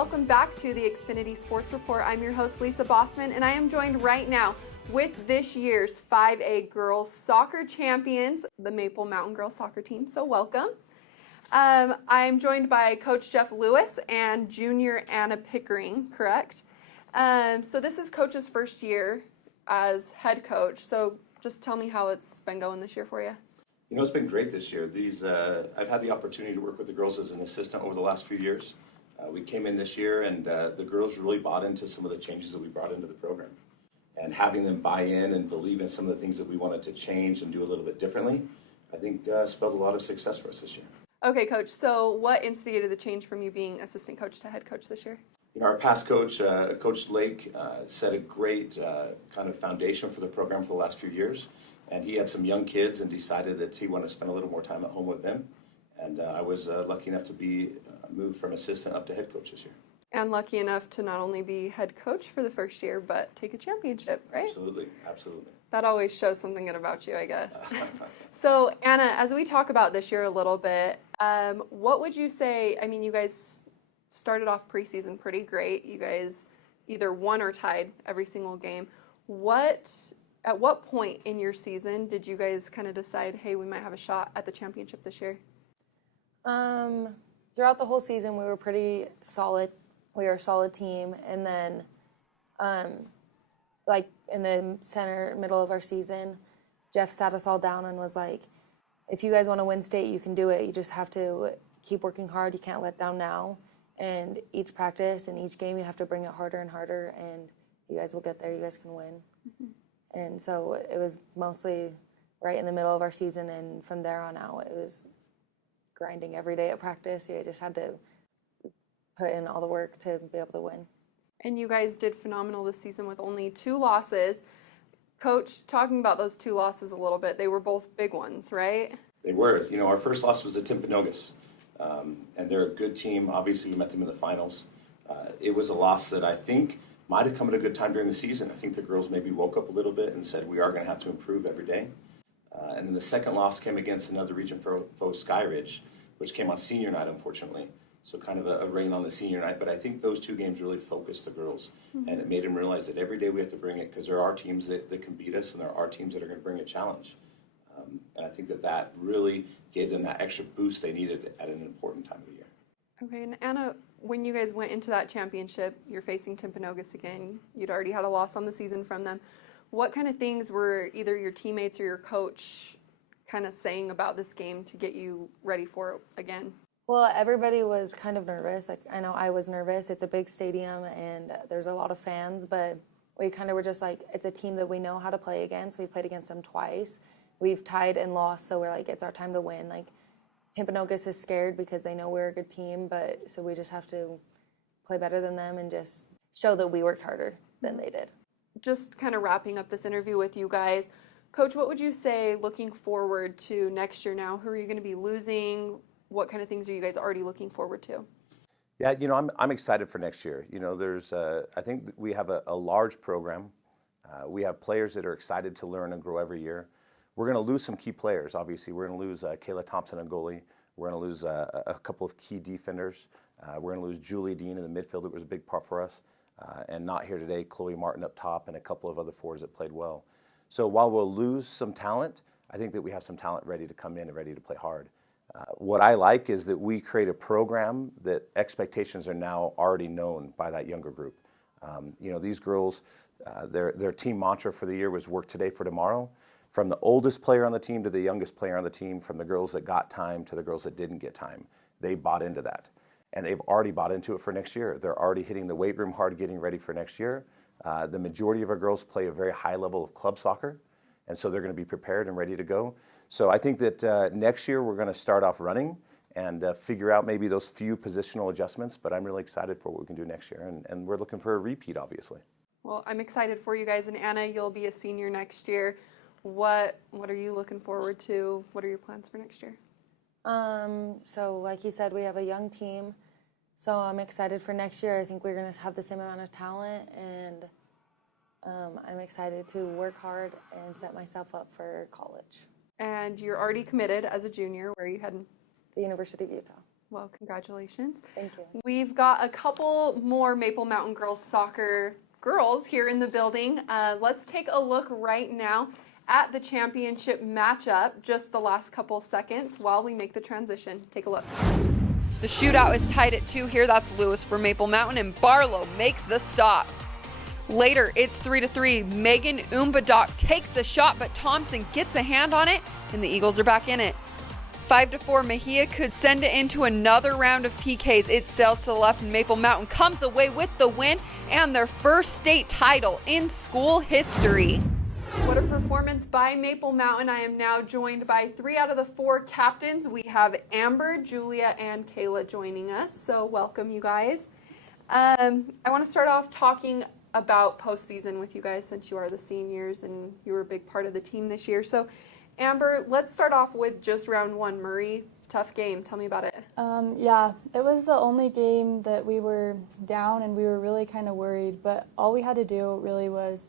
welcome back to the XFINITY Sports Report. I'm your host, Lisa Bossman, and I am joined right now with this year's 5A girls soccer champions, the Maple Mountain girls soccer team. So welcome. I'm joined by Coach Jeff Lewis and junior Anna Pickering, correct? So this is Coach's first year as head coach. So just tell me how it's been going this year for you. You know, it's been great this year. I've had the opportunity to work with the girls as an assistant over the last few years. We came in this year and the girls really bought into some of the changes that we brought into the program. And having them buy in and believe in some of the things that we wanted to change and do a little bit differently, I think spelled a lot of success for us this year. Okay, Coach, so what instigated the change from you being assistant coach to head coach this year? You know, our past coach, Coach Lake, set a great kind of foundation for the program for the last few years. And he had some young kids and decided that he wanted to spend a little more time at home with them. And I was lucky enough to be moved from assistant up to head coach this year. And lucky enough to not only be head coach for the first year, but take a championship, right? Absolutely, absolutely. That always shows something good about you, I guess. So, Anna, as we talk about this year a little bit, what would you say, I mean, you guys started off preseason pretty great. You guys either won or tied every single game. At what point in your season did you guys kind of decide, hey, we might have a shot at the championship this year? Throughout the whole season, we were pretty solid. We were a solid team. And then, like in the middle of our season, Jeff sat us all down and was like, if you guys want to win state, you can do it. You just have to keep working hard. You can't let down now. And each practice and each game, you have to bring it harder and harder, and you guys will get there. You guys can win. Mm-hmm. And so it was mostly right in the middle of our season, and from there on out, it was grinding every day at practice. You just had to put in all the work to be able to win. And you guys did phenomenal this season with only 2 losses. Coach, talking about those 2 losses a little bit, they were both big ones, right? They were. You know, our first loss was at Timpanogos, and they're a good team. Obviously, we met them in the finals. It was a loss that I think might have come at a good time during the season. I think the girls maybe woke up a little bit and said, we are going to have to improve every day. And then the second loss came against another region foe, Skyridge, which came on senior night, unfortunately. So kind of a rain on the senior night. But I think those 2 games really focused the girls. Mm-hmm. And it made them realize that every day we have to bring it, because there are teams that can beat us, and there are teams that are going to bring a challenge. And I think that really gave them that extra boost they needed at an important time of the year. Okay, and Anna, when you guys went into that championship, you're facing Timpanogos again. You'd already had a loss on the season from them. What kind of things were either your teammates or your coach kind of saying about this game to get you ready for it again? Well, everybody was kind of nervous. Like, I know I was nervous. It's a big stadium, and there's a lot of fans, but we kind of were just like, it's a team that we know how to play against. We've played against them twice. We've tied and lost, so we're like, it's our time to win. Like, Timpanogos is scared because they know we're a good team, but so we just have to play better than them and just show that we worked harder than they did. Just kind of wrapping up this interview with you guys, Coach, what would you say looking forward to next year now? Who are you going to be losing? What kind of things are you guys already looking forward to? Yeah, you know, I'm excited for next year. You know, I think we have a large program. We have players that are excited to learn and grow every year. We're going to lose some key players, obviously. We're going to lose Kayla Thompson, a goalie. We're going to lose a couple of key defenders. We're going to lose Julie Dean in the midfield. That was a big part for us. And not here today, Chloe Martin up top, and a couple of other forwards that played well. So while we'll lose some talent, I think that we have some talent ready to come in and ready to play hard. What I like is that we create a program that expectations are now already known by that younger group. You know, these girls, their team mantra for the year was work today for tomorrow. From the oldest player on the team to the youngest player on the team, from the girls that got time to the girls that didn't get time, they bought into that. And they've already bought into it for next year. They're already hitting the weight room hard, getting ready for next year. The majority of our girls play a very high level of club soccer, and so they're going to be prepared and ready to go. So I think that next year we're going to start off running and figure out maybe those few positional adjustments, but I'm really excited for what we can do next year, and we're looking for a repeat, obviously. Well, I'm excited for you guys, and Anna, you'll be a senior next year. What are you looking forward to? What are your plans for next year? So like you said, we have a young team, so I'm excited for next year. I think we're going to have the same amount of talent, and I'm excited to work hard and set myself up for college. And you're already committed as a junior. Where are you heading? The University of Utah. Well, congratulations. Thank you. We've got a couple more Maple Mountain Girls Soccer girls here in the building. Let's take a look right now at the championship matchup, just the last couple seconds while we make the transition. Take a look. The shootout is tied at 2 here. That's Lewis for Maple Mountain, and Barlow makes the stop. Later, it's 3-3. Megan Umbadok takes the shot, but Thompson gets a hand on it, and the Eagles are back in it. 5-4, Mejia could send it into another round of PKs. It sails to the left, and Maple Mountain comes away with the win and their first state title in school history. What a performance by Maple Mountain. I am now joined by 3 out of the 4 captains. We have Amber, Julia, and Kayla joining us, so welcome you guys. I want to start off talking about postseason with you guys since you are the seniors and you were a big part of the team this year. So Amber, let's start off with just round 1. Murray, tough game. Tell me about it. Yeah, it was the only game that we were down and we were really kind of worried, but all we had to do really was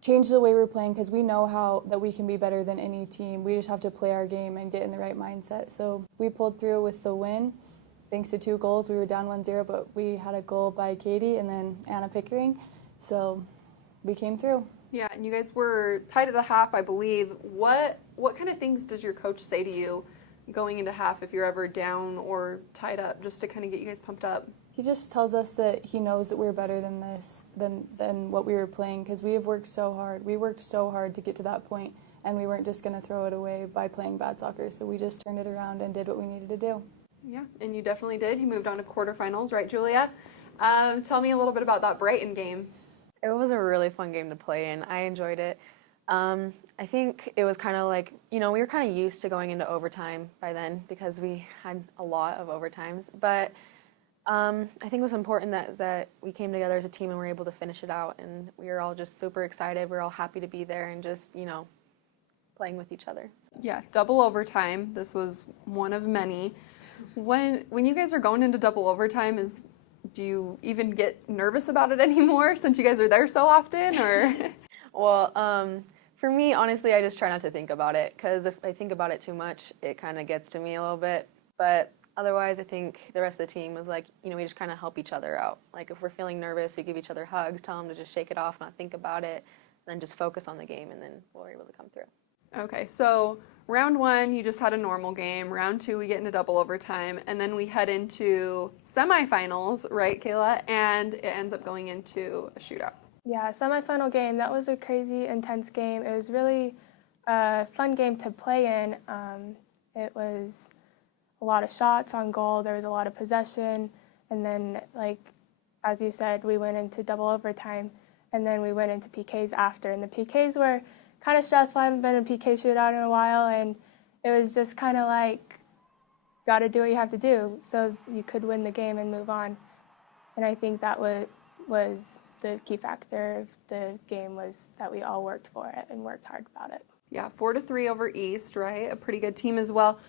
change the way we were playing because we know that we can be better than any team. We just have to play our game and get in the right mindset. So we pulled through with the win. Thanks to 2 goals, we were down 1-0, but we had a goal by Katie and then Anna Pickering. So we came through. Yeah, and you guys were tied at the half, I believe. What kind of things does your coach say to you going into half if you're ever down or tied up, just to kind of get you guys pumped up? He just tells us that he knows that we're better than this, than what we were playing, because we have worked so hard. We worked so hard to get to that point, and we weren't just going to throw it away by playing bad soccer. So we just turned it around and did what we needed to do. Yeah, and you definitely did. You moved on to quarterfinals, right, Julia? Tell me a little bit about that Brighton game. It was a really fun game to play in. I enjoyed it. I think it was kind of like, we were kind of used to going into overtime by then because we had a lot of overtimes. But I think it was important that we came together as a team and were able to finish it out. And we were all just super excited. We were all happy to be there and just, playing with each other. So. Yeah, double overtime. This was one of many. When you guys are going into double overtime, do you even get nervous about it anymore since you guys are there so often, or? Well, for me, honestly, I just try not to think about it because if I think about it too much, it kind of gets to me a little bit. But otherwise, I think the rest of the team was like, we just kind of help each other out. Like if we're feeling nervous, we give each other hugs, tell them to just shake it off, not think about it, then just focus on the game, and then we're able to come through. Okay, so round 1, you just had a normal game. Round 2, we get into double overtime, and then we head into semifinals, right, Kayla? And it ends up going into a shootout. Yeah, semifinal game. That was a crazy, intense game. It was really a fun game to play in. It was a lot of shots on goal. There was a lot of possession, and then, as you said, we went into double overtime, and then we went into PKs after. And the PKs were kind of stressful. I haven't been in a PK shootout in a while, and it was just kind of like, got to do what you have to do so you could win the game and move on. And I think that was the key factor of the game, was that we all worked for it and worked hard about it. Yeah, 4-3 over East, right? A pretty good team as well.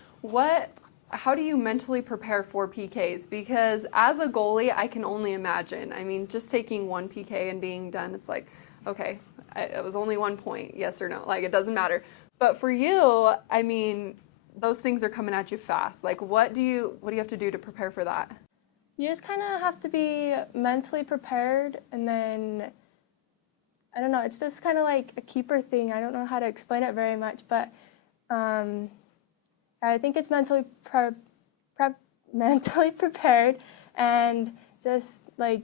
How do you mentally prepare for PKs? Because as a goalie, I can only imagine. I mean, just taking one PK and being done, it's like, okay, it was only 1 point, yes or no. Like, it doesn't matter. But for you, I mean, those things are coming at you fast. Like, what do you have to do to prepare for that? You just kind of have to be mentally prepared, and then, I don't know, it's just kind of like a keeper thing. I don't know how to explain it very much, but I think it's mentally prepared, and just like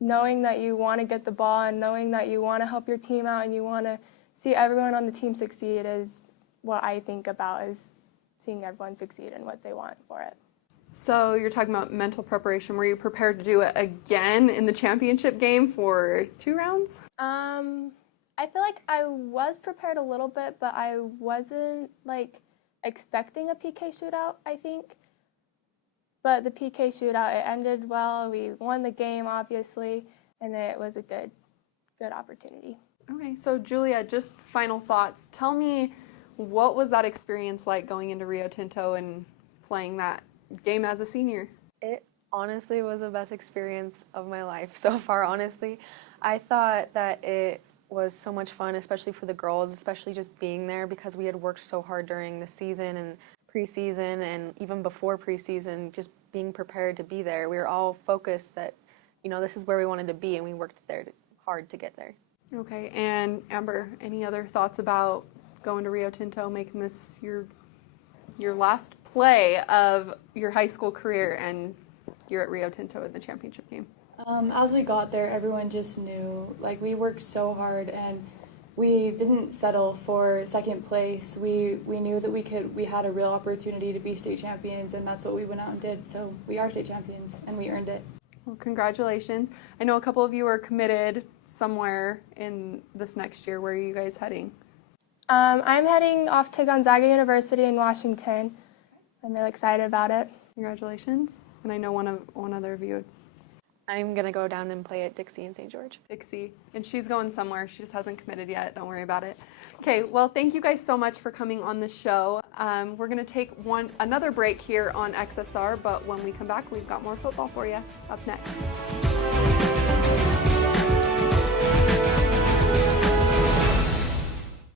knowing that you want to get the ball and knowing that you want to help your team out and you want to see everyone on the team succeed is what I think about, is seeing everyone succeed and what they want for it. So you're talking about mental preparation. Were you prepared to do it again in the championship game for 2 rounds? I feel like I was prepared a little bit, but I wasn't expecting a PK shootout, I think. But the PK shootout, it ended well. We won the game, obviously, and it was a good opportunity. Okay, so Julia, just final thoughts. Tell me, what was that experience like going into Rio Tinto and playing that game as a senior? It honestly was the best experience of my life so far, honestly. I thought that it was so much fun, especially for the girls, especially just being there because we had worked so hard during the season and preseason and even before preseason, just being prepared to be there. We were all focused that, this is where we wanted to be, and we worked hard to get there. Okay, and Amber, any other thoughts about going to Rio Tinto, making this your last play of your high school career, and you're at Rio Tinto in the championship game? As we got there, everyone just knew, we worked so hard, and we didn't settle for second place. We knew that we had a real opportunity to be state champions, and that's what we went out and did. So we are state champions, and we earned it. Well, congratulations. I know a couple of you are committed somewhere in this next year. Where are you guys heading? I'm heading off to Gonzaga University in Washington. I'm really excited about it. Congratulations. And I know one other of you, I'm going to go down and play at Dixie in St. George. Dixie, and she's going somewhere. She just hasn't committed yet. Don't worry about it. Okay, well, thank you guys so much for coming on the show. We're going to take another break here on XSR, but when we come back, we've got more football for you up next.